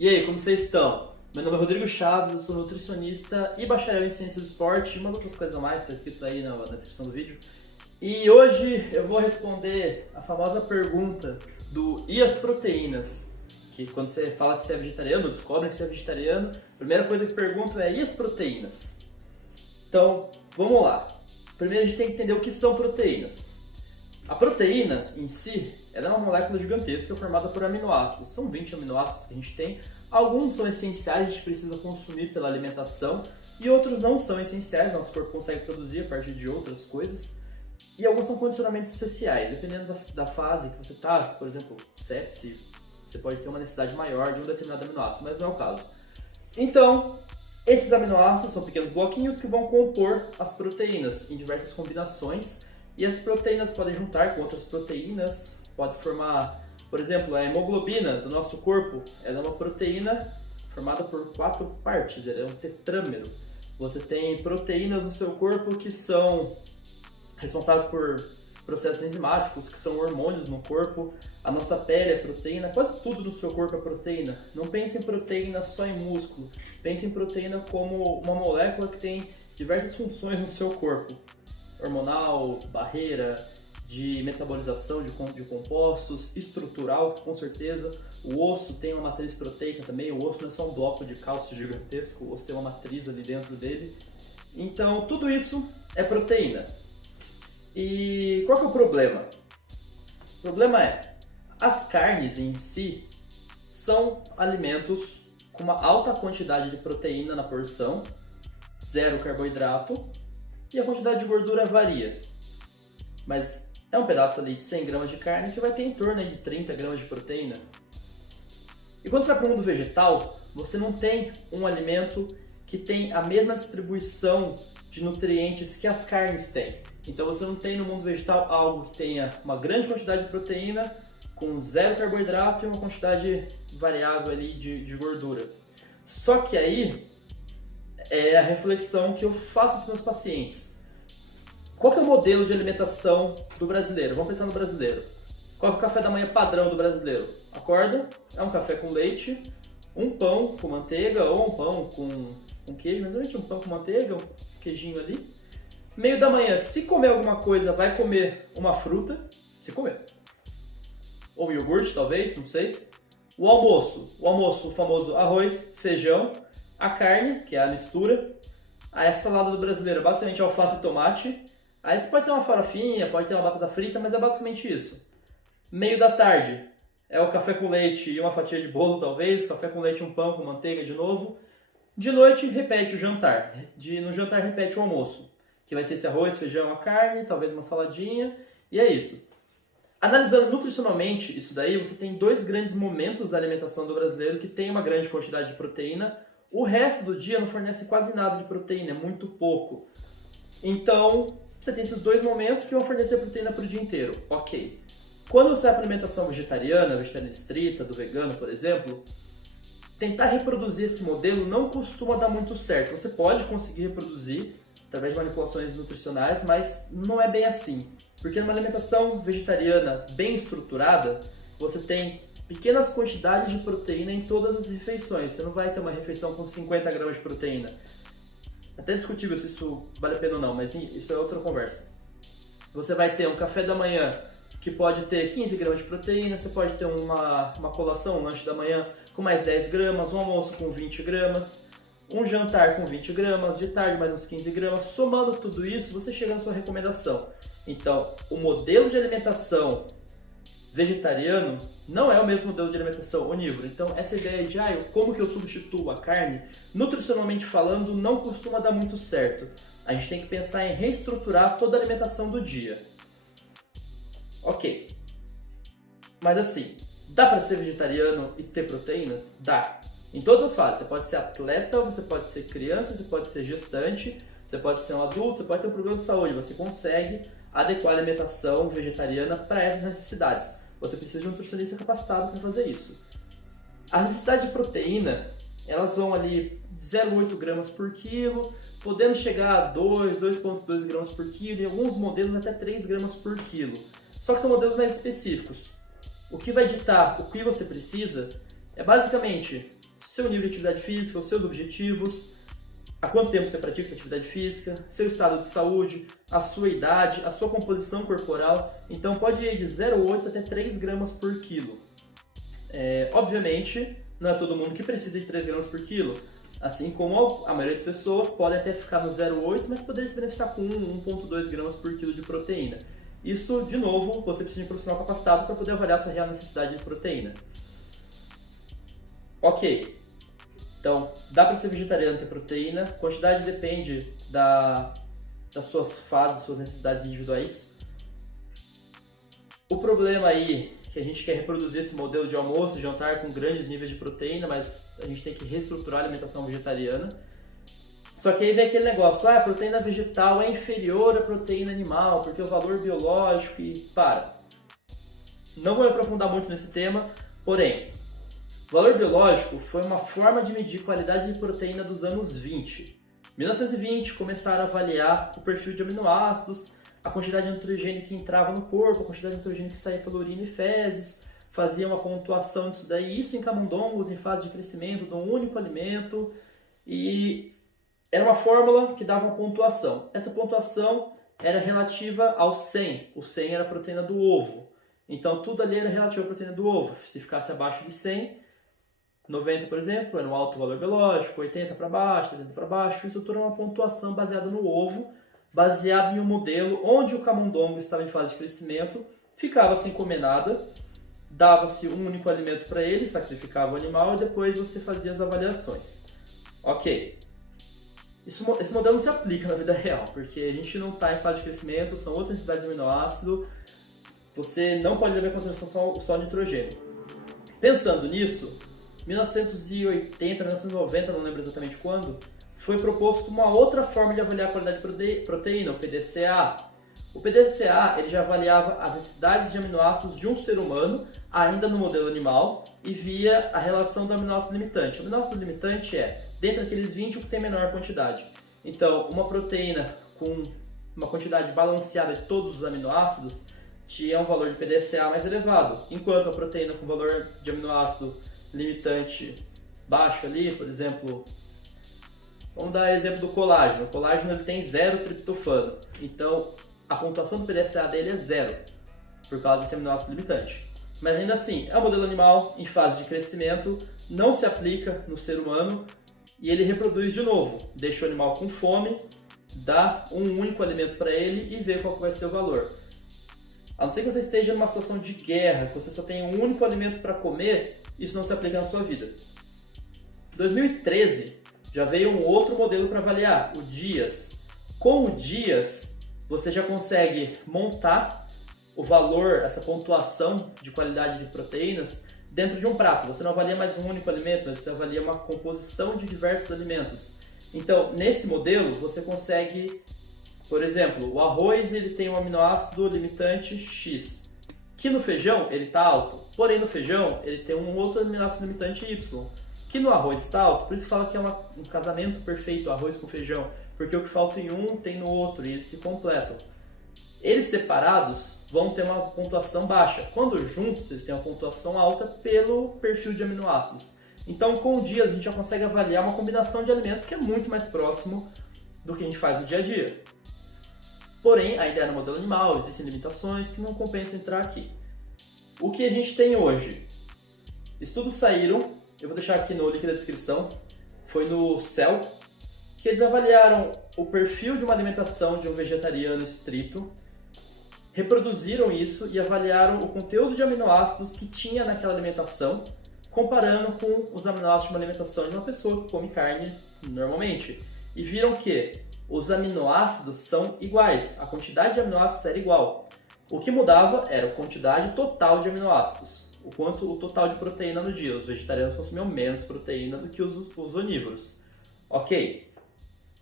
E aí, como vocês estão? Meu nome é Rodrigo Chaves, eu sou nutricionista e bacharel em ciência do esporte e umas outras coisas a mais, está escrito aí na descrição do vídeo. E hoje eu vou responder a famosa pergunta do e as proteínas? Que quando você fala que você é vegetariano, descobre que você é vegetariano, a primeira coisa que pergunto é e as proteínas? Então, vamos lá. Primeiro a gente tem que entender o que são proteínas. A proteína em si, ela é uma molécula gigantesca formada por aminoácidos. São 20 aminoácidos que a gente tem. Alguns são essenciais, a gente precisa consumir pela alimentação, e outros não são essenciais, nosso corpo consegue produzir a partir de outras coisas. E alguns são condicionamentos especiais, dependendo da fase que você está, por exemplo, sepse, você pode ter uma necessidade maior de um determinado aminoácido, mas não é o caso. Então, esses aminoácidos são pequenos bloquinhos que vão compor as proteínas em diversas combinações, e as proteínas podem juntar com outras proteínas, pode formar, por exemplo, a hemoglobina do nosso corpo, ela é uma proteína formada por 4 partes, ela é um tetrâmero. Você tem proteínas no seu corpo que são responsáveis por processos enzimáticos, que são hormônios no corpo. A nossa pele é proteína, quase tudo no seu corpo é proteína. Não pense em proteína só em músculo, pense em proteína como uma molécula que tem diversas funções no seu corpo. Hormonal, barreira, de metabolização de compostos, estrutural, com certeza. O osso tem uma matriz proteica também, o osso não é só um bloco de cálcio gigantesco, o osso tem uma matriz ali dentro dele. Então, tudo isso é proteína. E qual que é o problema? O problema é, as carnes em si são alimentos com uma alta quantidade de proteína na porção, zero carboidrato, e a quantidade de gordura varia. Mas é um pedaço ali de 100 gramas de carne que vai ter em torno de 30 gramas de proteína. E quando você vai para o mundo vegetal, você não tem um alimento que tem a mesma distribuição de nutrientes que as carnes têm. Então você não tem no mundo vegetal algo que tenha uma grande quantidade de proteína, com zero carboidrato e uma quantidade variável ali de gordura. Só que aí é a reflexão que eu faço para os meus pacientes. Qual que é o modelo de alimentação do brasileiro? Vamos pensar no brasileiro. Qual é o café da manhã padrão do brasileiro? Acorda, é um café com leite, um pão com manteiga ou um pão com queijo, mas normalmente um pão com manteiga, um queijinho ali. Meio da manhã, se comer alguma coisa, vai comer uma fruta, se comer. Ou iogurte, talvez, não sei. O almoço, o famoso arroz, feijão, a carne, que é a mistura. A salada do brasileiro, basicamente alface e tomate. Aí você pode ter uma farofinha, pode ter uma batata frita, mas é basicamente isso. Meio da tarde, é o café com leite e uma fatia de bolo, talvez. Café com leite e um pão com manteiga de novo. De noite, repete o jantar. No jantar, repete o almoço, que vai ser esse arroz, feijão, a carne, talvez uma saladinha, e é isso. Analisando nutricionalmente isso daí, você tem 2 grandes momentos da alimentação do brasileiro que tem uma grande quantidade de proteína. O resto do dia não fornece quase nada de proteína, é muito pouco. Então, você tem esses 2 momentos que vão fornecer proteína para o dia inteiro. Ok. Quando você vai para a alimentação vegetariana estrita, do vegano, por exemplo, tentar reproduzir esse modelo não costuma dar muito certo. Você pode conseguir reproduzir através de manipulações nutricionais, mas não é bem assim. Porque numa alimentação vegetariana bem estruturada, você tem pequenas quantidades de proteína em todas as refeições. Você não vai ter uma refeição com 50 gramas de proteína. Até discutível se isso vale a pena ou não, mas isso é outra conversa. Você vai ter um café da manhã que pode ter 15 gramas de proteína, você pode ter uma colação, um lanche da manhã com mais 10 gramas, um almoço com 20 gramas, um jantar com 20 gramas, de tarde mais uns 15 gramas. Somando tudo isso, você chega na sua recomendação. Então, o modelo de alimentação vegetariano não é o mesmo modelo de alimentação onívoro. Então, essa ideia de como que eu substituo a carne, nutricionalmente falando, não costuma dar muito certo. A gente tem que pensar em reestruturar toda a alimentação do dia. Ok. Mas assim, dá para ser vegetariano e ter proteínas? Dá. Em todas as fases. Você pode ser atleta, você pode ser criança, você pode ser gestante, você pode ser um adulto, você pode ter um problema de saúde. Você consegue adequar a alimentação vegetariana para essas necessidades. Você precisa de um nutricionista capacitado para fazer isso. As necessidades de proteína, elas vão ali de 0,8 gramas por quilo, podendo chegar a 2,2 gramas por quilo, e alguns modelos até 3 gramas por quilo. Só que são modelos mais específicos. O que vai ditar o que você precisa é basicamente seu nível de atividade física, os seus objetivos, há quanto tempo você pratica essa atividade física, seu estado de saúde, a sua idade, a sua composição corporal. Então pode ir de 0,8 até 3 gramas por quilo. Obviamente, não é todo mundo que precisa de 3 gramas por quilo. Assim como a maioria das pessoas pode até ficar no 0,8, mas poderia se beneficiar com 1,2 gramas por quilo de proteína. Isso, de novo, você precisa de um profissional capacitado para poder avaliar a sua real necessidade de proteína. Ok, então dá para ser vegetariano e ter proteína. A quantidade depende das suas fases, suas necessidades individuais. O problema aí que a gente quer reproduzir esse modelo de almoço e jantar com grandes níveis de proteína, mas a gente tem que reestruturar a alimentação vegetariana. Só que aí vem aquele negócio, a proteína vegetal é inferior à proteína animal, porque o valor biológico e... Não vou me aprofundar muito nesse tema, porém, o valor biológico foi uma forma de medir qualidade de proteína dos anos 20. Em 1920, começaram a avaliar o perfil de aminoácidos, a quantidade de nitrogênio que entrava no corpo, a quantidade de nitrogênio que saía pela urina e fezes, fazia uma pontuação disso daí, isso em camundongos, em fase de crescimento de um único alimento, e era uma fórmula que dava uma pontuação. Essa pontuação era relativa ao 100, o 100 era a proteína do ovo, então tudo ali era relativo à proteína do ovo, se ficasse abaixo de 100, 90, por exemplo, era um alto valor biológico, 80 para baixo, 70 para baixo, isso tudo era uma pontuação baseada no ovo, baseado em um modelo onde o camundongo estava em fase de crescimento, ficava sem comer nada, dava-se um único alimento para ele, sacrificava o animal e depois você fazia as avaliações. Ok, esse modelo não se aplica na vida real, porque a gente não está em fase de crescimento, são outras necessidades de aminoácido, você não pode levar em consideração só o nitrogênio. Pensando nisso, 1980, 1990, não lembro exatamente quando, foi proposto uma outra forma de avaliar a qualidade de proteína, o PDCA. O PDCA ele já avaliava as necessidades de aminoácidos de um ser humano, ainda no modelo animal, e via a relação do aminoácido limitante. O aminoácido limitante é, dentre aqueles 20, o que tem menor quantidade. Então, uma proteína com uma quantidade balanceada de todos os aminoácidos tinha um valor de PDCA mais elevado, enquanto a proteína com valor de aminoácido limitante baixo ali, por exemplo, vamos dar exemplo do colágeno. O colágeno ele tem 0 triptofano, então a pontuação do PDCA dele é 0, por causa desse aminoácido limitante. Mas ainda assim, é um modelo animal em fase de crescimento, não se aplica no ser humano e ele reproduz de novo, deixa o animal com fome, dá um único alimento para ele e vê qual vai ser o valor. A não ser que você esteja numa situação de guerra, que você só tem um único alimento para comer, isso não se aplica na sua vida. Em 2013, já veio um outro modelo para avaliar, o DIAS. Com o DIAS, você já consegue montar o valor, essa pontuação de qualidade de proteínas dentro de um prato. Você não avalia mais um único alimento, mas você avalia uma composição de diversos alimentos. Então, nesse modelo, você consegue, por exemplo, o arroz ele tem um aminoácido limitante X, que no feijão ele está alto, porém no feijão ele tem um outro aminoácido limitante Y, que no arroz está alto, por isso que fala que é um casamento perfeito, arroz com feijão, porque o que falta em um tem no outro e eles se completam. Eles separados vão ter uma pontuação baixa, quando juntos eles têm uma pontuação alta pelo perfil de aminoácidos. Então com o dia a gente já consegue avaliar uma combinação de alimentos que é muito mais próximo do que a gente faz no dia a dia. Porém, ainda é no modelo animal, existem limitações que não compensa entrar aqui. O que a gente tem hoje? Estudos saíram, eu vou deixar aqui no link da descrição, foi no Cell, que eles avaliaram o perfil de uma alimentação de um vegetariano estrito, reproduziram isso e avaliaram o conteúdo de aminoácidos que tinha naquela alimentação, comparando com os aminoácidos de uma alimentação de uma pessoa que come carne normalmente. E viram que os aminoácidos são iguais, a quantidade de aminoácidos era igual. O que mudava era a quantidade total de aminoácidos, o total de proteína no dia. Os vegetarianos consumiam menos proteína do que os onívoros. Ok,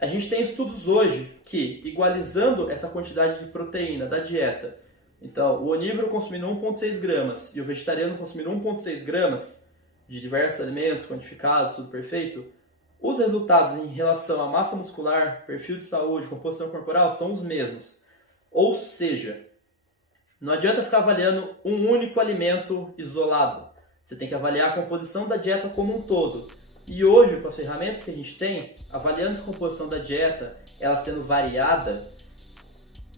a gente tem estudos hoje que, igualizando essa quantidade de proteína da dieta, então o onívoro consumindo 1,6 gramas e o vegetariano consumindo 1,6 gramas de diversos alimentos quantificados, tudo perfeito, os resultados em relação à massa muscular, perfil de saúde, composição corporal são os mesmos. Ou seja, não adianta ficar avaliando um único alimento isolado. Você tem que avaliar a composição da dieta como um todo. E hoje, com as ferramentas que a gente tem, avaliando a composição da dieta, ela sendo variada,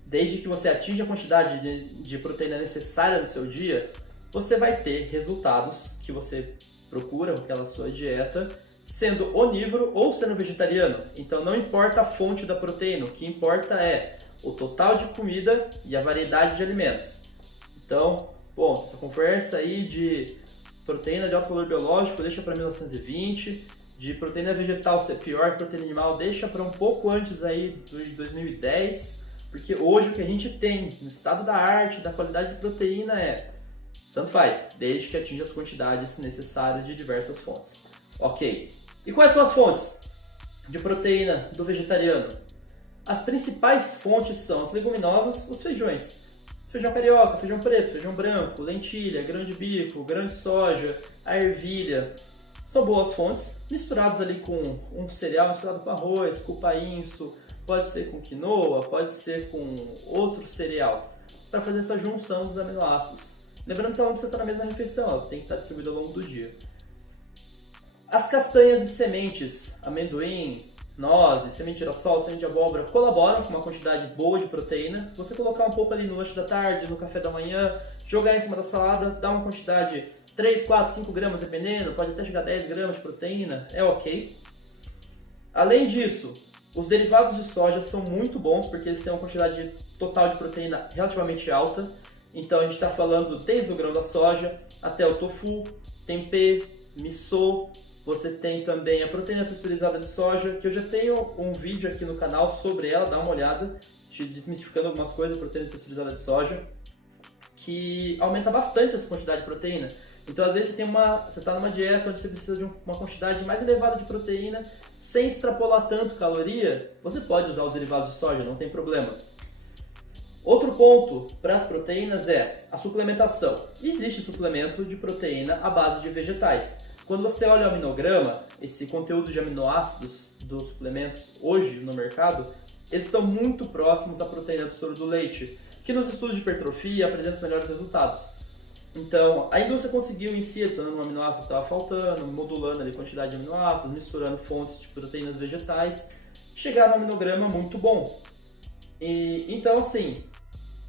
desde que você atinja a quantidade de proteína necessária no seu dia, você vai ter resultados que você procura com aquela sua dieta, sendo onívoro ou sendo vegetariano. Então não importa a fonte da proteína, o que importa é o total de comida e a variedade de alimentos. Então, bom, essa conversa aí de proteína de alto valor biológico deixa para 1920, de proteína vegetal ser pior que proteína animal deixa para um pouco antes aí de 2010, porque hoje o que a gente tem no estado da arte, da qualidade de proteína tanto faz, desde que atinja as quantidades necessárias de diversas fontes. Ok. E quais são as fontes de proteína do vegetariano? As principais fontes são as leguminosas, os feijões. Feijão carioca, feijão preto, feijão branco, lentilha, grão de bico, grão de soja, a ervilha. São boas fontes, misturados ali com um cereal misturado com arroz, com painço, pode ser com quinoa, pode ser com outro cereal, para fazer essa junção dos aminoácidos. Lembrando que ela não precisa estar na mesma refeição, ela tem que estar distribuída ao longo do dia. As castanhas e sementes, amendoim, nozes, semente de girassol, semente de abóbora, colaboram com uma quantidade boa de proteína. Você colocar um pouco ali no lanche da tarde, no café da manhã, jogar em cima da salada, dá uma quantidade 3, 4, 5 gramas dependendo, pode até chegar a 10 gramas de proteína, é ok. Além disso, os derivados de soja são muito bons porque eles têm uma quantidade total de proteína relativamente alta. Então a gente está falando desde o grão da soja até o tofu, tempê, miso. Você tem também a proteína texturizada de soja, que eu já tenho um vídeo aqui no canal sobre ela, dá uma olhada, desmistificando algumas coisas da proteína texturizada de soja, que aumenta bastante essa quantidade de proteína. Então às vezes você está numa dieta onde você precisa de uma quantidade mais elevada de proteína, sem extrapolar tanto caloria, você pode usar os derivados de soja, não tem problema. Outro ponto para as proteínas é a suplementação. Existe suplemento de proteína à base de vegetais. Quando você olha o aminograma, esse conteúdo de aminoácidos dos suplementos hoje no mercado, eles estão muito próximos à proteína do soro do leite, que nos estudos de hipertrofia apresenta os melhores resultados. Então, a indústria conseguiu em si, adicionando um aminoácido que estava faltando, modulando ali a quantidade de aminoácidos, misturando fontes de proteínas vegetais, chegar no aminograma muito bom. Então, assim,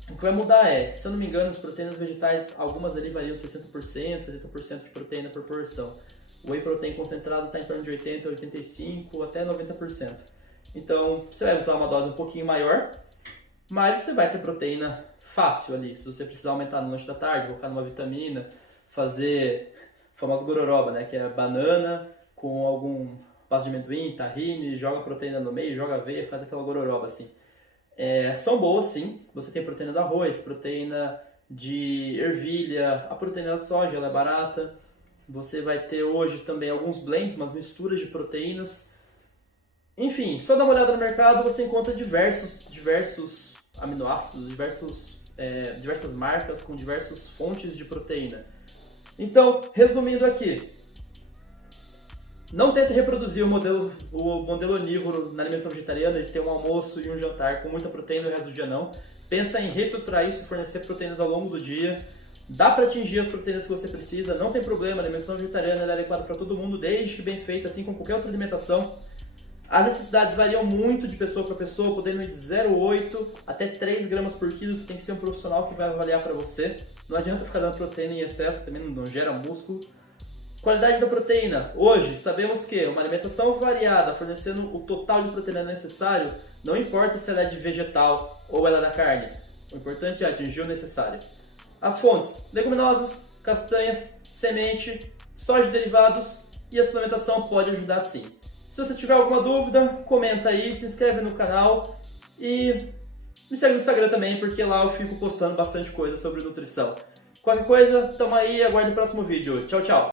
o que vai mudar se eu não me engano, as proteínas vegetais, algumas ali variam de 60%, 70% de proteína por porção. O whey protein concentrado está em torno de 80%, 85%, até 90%. Então, você vai usar uma dose um pouquinho maior, mas você vai ter proteína fácil ali. Se você precisar aumentar no lanche da tarde, colocar numa vitamina, fazer a famosa gororoba, né? Que é banana com algum base de amendoim, tahine, joga proteína no meio, joga aveia, faz aquela gororoba assim. São boas sim, você tem proteína do arroz, proteína de ervilha, a proteína da soja ela é barata, você vai ter hoje também alguns blends, umas misturas de proteínas, enfim, só dá uma olhada no mercado você encontra diversos aminoácidos, diversas marcas com diversas fontes de proteína. Então, resumindo aqui, não tente reproduzir o modelo onívoro na alimentação vegetariana, de ter um almoço e um jantar com muita proteína e o resto do dia não. Pensa em reestruturar isso e fornecer proteínas ao longo do dia. Dá para atingir as proteínas que você precisa, não tem problema, a alimentação vegetariana é adequada para todo mundo, desde que bem feita, assim como qualquer outra alimentação. As necessidades variam muito de pessoa para pessoa, podendo ir de 0,8 até 3 gramas por quilo, você tem que ser um profissional que vai avaliar para você. Não adianta ficar dando proteína em excesso, também não gera músculo. Qualidade da proteína. Hoje, sabemos que uma alimentação variada, fornecendo o total de proteína necessário, não importa se ela é de vegetal ou ela é da carne. O importante é atingir o necessário. As fontes: leguminosas, castanhas, semente, soja e derivados, e a suplementação pode ajudar sim. Se você tiver alguma dúvida, comenta aí, se inscreve no canal e me segue no Instagram também, porque lá eu fico postando bastante coisa sobre nutrição. Qualquer coisa, tamo aí, aguarde o próximo vídeo. Tchau, tchau!